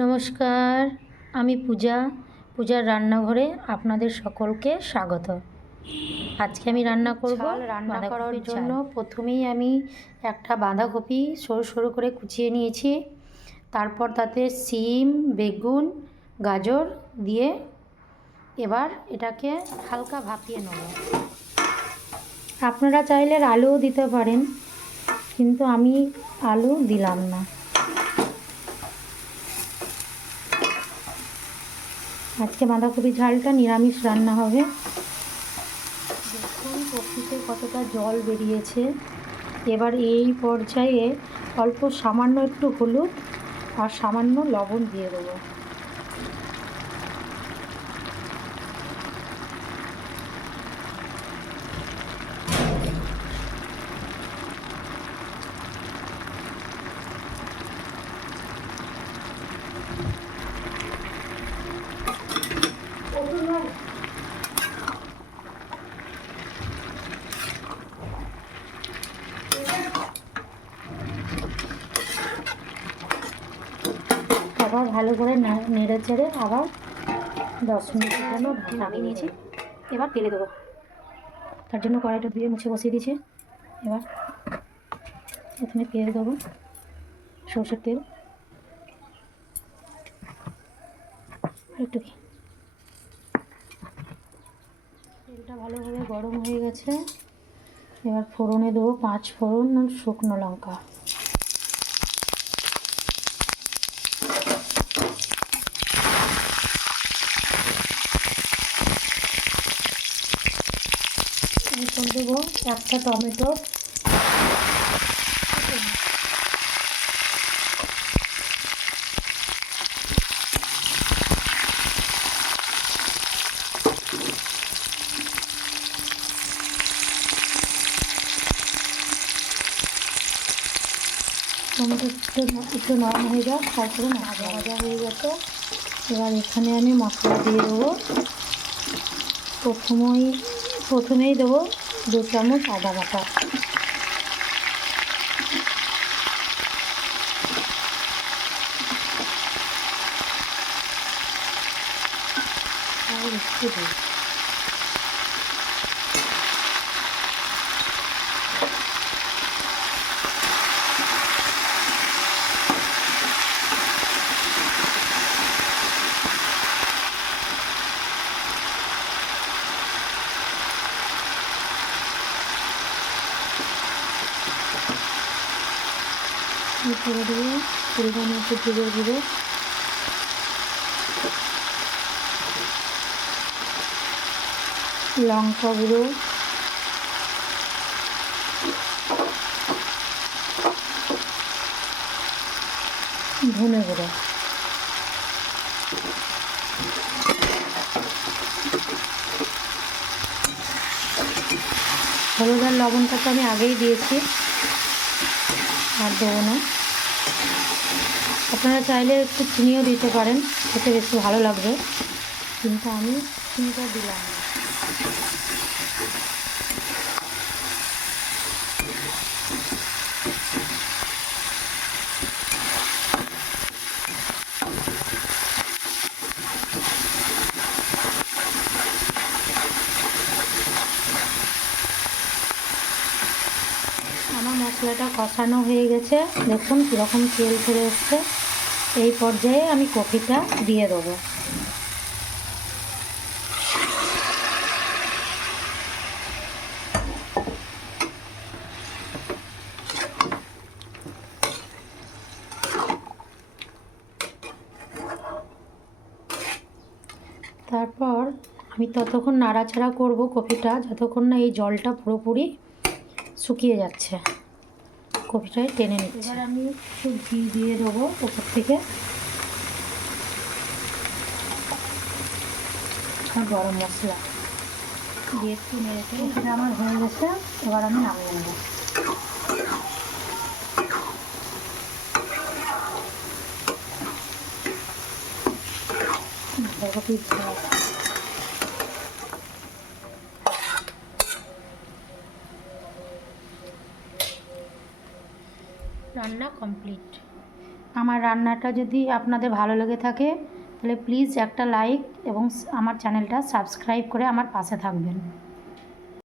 নমস্কার, আমি পূজার রান্নাঘরে আপনাদের সকলকে স্বাগত। আজকে আমি রান্না করব রান্না করার জন্য প্রথমেই আমি একটা বাঁধাকপি সরু সরু করে কুচিয়ে নিয়েছি। তারপর তাতে শিম, বেগুন, গাজর দিয়ে এবার এটাকে হালকা ভাপিয়ে নেব। আপনারা চাইলে আলুও দিতে পারেন, কিন্তু আমি আলু দিলাম না। আজকে বাঁধাকপি ঝালটা নিরামিষ রান্না হবে। দেখুন কপিতে কতটা জল বেরিয়েছে। এবার এই পর্যায়ে অল্প সামান্য একটু হলুদ আর সামান্য লবণ দিয়ে দেবো। আবার ভালো করে নেড়ে চেড়ে আবার 10 মিনিটের জন্য নামিয়ে নিয়েছি। এবার তেলে দেবো। তার জন্য কড়াইটা দিয়ে মুছে বসিয়ে দিয়েছি। এবার প্রথমে তেল দেবো, সরষের তেল একটু। তেলটা ভালোভাবে গরম হয়ে গেছে। এবার ফোড়নে দেবো 5 ফোড়ন আর শুকনো লঙ্কা। এরপর দেবো একটা টমেটো, টমেটো একটু নরম হয়ে যাক, তারপরে ভাজা ভাজা হয়ে গেছে। এবার এখানে আমি মশলা দিয়ে দেবো। প্রথমেই দেবো 2 চামচ আদা বাটা, আর একটু দেবো করে দেবো পরিমাণে একটু জিরে গুঁড়ো, লঙ্কা গুঁড়ো, ধনে গুঁড়ো। হলুদ আর লবণটা তো আমি আগেই দিয়েছি, আর দেবো না। আপনারা চাইলে একটু চিনিও দিতে পারেন, খেতে বেশি ভালো লাগবে, কিন্তু আমি চিনিটা দিলাম না। আমার মশলাটা কষানো হয়ে গেছে, দেখুন কীরকম তেল ছেড়ে এসছে। এই পর্যায়ে আমি কপিটা দিয়ে দেবো। তারপর আমি ততক্ষণ নাড়াচাড়া করব কপিটা, যতক্ষণ না এই জলটা পুরোপুরি শুকিয়ে যাচ্ছে, কপিটাই টেনে নিচ্ছে। এবার আমি একটু ঘি দিয়ে দেবো ওপর থেকে, আর গরম মশলা দিয়ে একটু নেড়েছে। এটা আমার হয়ে গেছে, এবার আমি নামিয়ে নেব। বাঁধাকপির ঝাল রান্না কমপ্লিট। আমার রান্নাটা যদি আপনাদের ভালো লেগে থাকে তাহলে প্লিজ একটা লাইক এবং আমার চ্যানেলটা সাবস্ক্রাইব করে আমার পাশে থাকবেন।